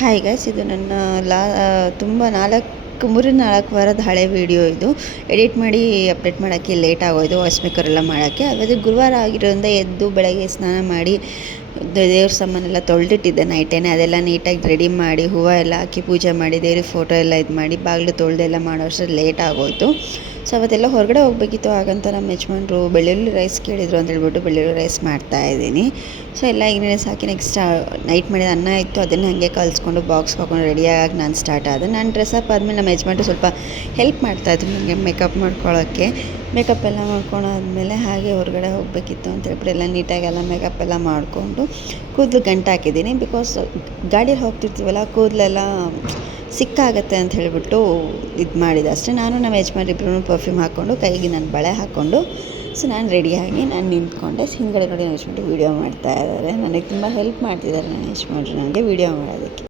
Hi guys, ಇದು ನನ್ನ ತುಂಬ 3-4 ವಾರದ ಹಳೆ ವೀಡಿಯೋ. ಇದು ಎಡಿಟ್ ಮಾಡಿ ಅಪ್ಡೇಟ್ ಮಾಡೋಕ್ಕೆ ಲೇಟ್ ಆಗೋಯ್ತು, ವಾಯ್ಸ್ ಮೇಕರೆಲ್ಲ ಮಾಡೋಕ್ಕೆ. ಅದೇ ಗುರುವಾರ ಆಗಿರೋದ್ರಿಂದ ಎದ್ದು ಬೆಳಗ್ಗೆ ಸ್ನಾನ ಮಾಡಿ ದೇವ್ರ ಸಾಮಾನೆಲ್ಲ ತೊಳೆದಿಟ್ಟಿದ್ದೆ ನೈಟೇನೆ. ಅದೆಲ್ಲ ನೀಟಾಗಿ ರೆಡಿ ಮಾಡಿ ಹೂವು ಎಲ್ಲ ಹಾಕಿ ಪೂಜೆ ಮಾಡಿ ದೇವ್ರಿಗೆ ಫೋಟೋ ಎಲ್ಲ ಇದು ಮಾಡಿ ಬಾಗಿಲು ತೊಳೆದೆಲ್ಲ ಮಾಡೋ ಅಷ್ಟರಲ್ಲಿ ಲೇಟ್ ಆಗೋಯ್ತು. ಸೊ ಅವತ್ತೆಲ್ಲ ಹೊರಗಡೆ ಹೋಗಬೇಕಿತ್ತು. ಹಾಗಂತ ನಮ್ಮ ಯಜಮಾನ್ರು ಬೆಳ್ಳುಳ್ಳಿ ರೈಸ್ ಕೇಳಿದರು ಅಂತ ಹೇಳ್ಬಿಟ್ಟು ಬೆಳ್ಳುಳ್ಳಿ ರೈಸ್ ಮಾಡ್ತಾಯಿದ್ದೀನಿ. ಸೊ ಎಲ್ಲ ಇಂಗ್ರೀಡಿಯೆಂಟ್ಸ್ ಹಾಕಿ ನೆಕ್ಸ್ಟ್ ನೈಟ್ ಮಾಡಿದ ಅನ್ನ ಇತ್ತು, ಅದನ್ನು ಹಾಗೆ ಕಲಿಸ್ಕೊಂಡು ಬಾಕ್ಸ್ ಹಾಕೊಂಡು ರೆಡಿಯಾಗಿ ನಾನು ಸ್ಟಾರ್ಟ್ ಆದೆ. ನಾನು ಡ್ರೆಸ್ಅಪ್ ಆದಮೇಲೆ ನಮ್ಮ ಯಜಮಾನ್ರು ಸ್ವಲ್ಪ ಹೆಲ್ಪ್ ಮಾಡ್ತಾಯಿದ್ರು ನನಗೆ ಮೇಕಪ್ ಮಾಡ್ಕೊಳ್ಳೋಕ್ಕೆ. ಮೇಕಪ್ ಎಲ್ಲ ಮಾಡ್ಕೊಂಡಾದ್ಮೇಲೆ ಹಾಗೆ ಹೊರಗಡೆ ಹೋಗಬೇಕಿತ್ತು ಅಂತ ಹೇಳ್ಬಿಟ್ಟು ಎಲ್ಲ ನೀಟಾಗೆಲ್ಲ ಮೇಕಪ್ ಎಲ್ಲ ಮಾಡಿಕೊಂಡು ಕೂದಲು ಗಂಟು ಹಾಕಿದ್ದೀನಿ. ಬಿಕಾಸ್ ಗಾಡೀಲಿ ಹೋಗ್ತಿರ್ತೀವಲ್ಲ, ಕೂದಲೆಲ್ಲ ಸಿಕ್ಕಾಗತ್ತೆ ಅಂತ ಹೇಳಿಬಿಟ್ಟು ಇದು ಮಾಡಿದೆ ಅಷ್ಟೇ. ನಾನು ನಮ್ಮ ಯಜಮಾನ್ರು ಇಬ್ಬರೂ ಪರ್ಫ್ಯೂಮ್ ಹಾಕ್ಕೊಂಡು ಕೈಗೆ ನಾನು ಬಳೆ ಹಾಕ್ಕೊಂಡು ಸೊ ನಾನು ರೆಡಿಯಾಗಿ ನಾನು ನಿಂತ್ಕೊಂಡೆ. ಹಿಂದ್ಗಡೆ ನೋಡಿ ನನ್ನ ಯಜಮಾನ್ರು ವೀಡಿಯೋ ಮಾಡ್ತಾಯಿದ್ದಾರೆ. ನನಗೆ ತುಂಬ ಹೆಲ್ಪ್ ಮಾಡ್ತಿದ್ದಾರೆ ನನ್ನ ಯಜಮಾನ್ರು ನನಗೆ ವೀಡಿಯೋ ಮಾಡೋದಕ್ಕೆ.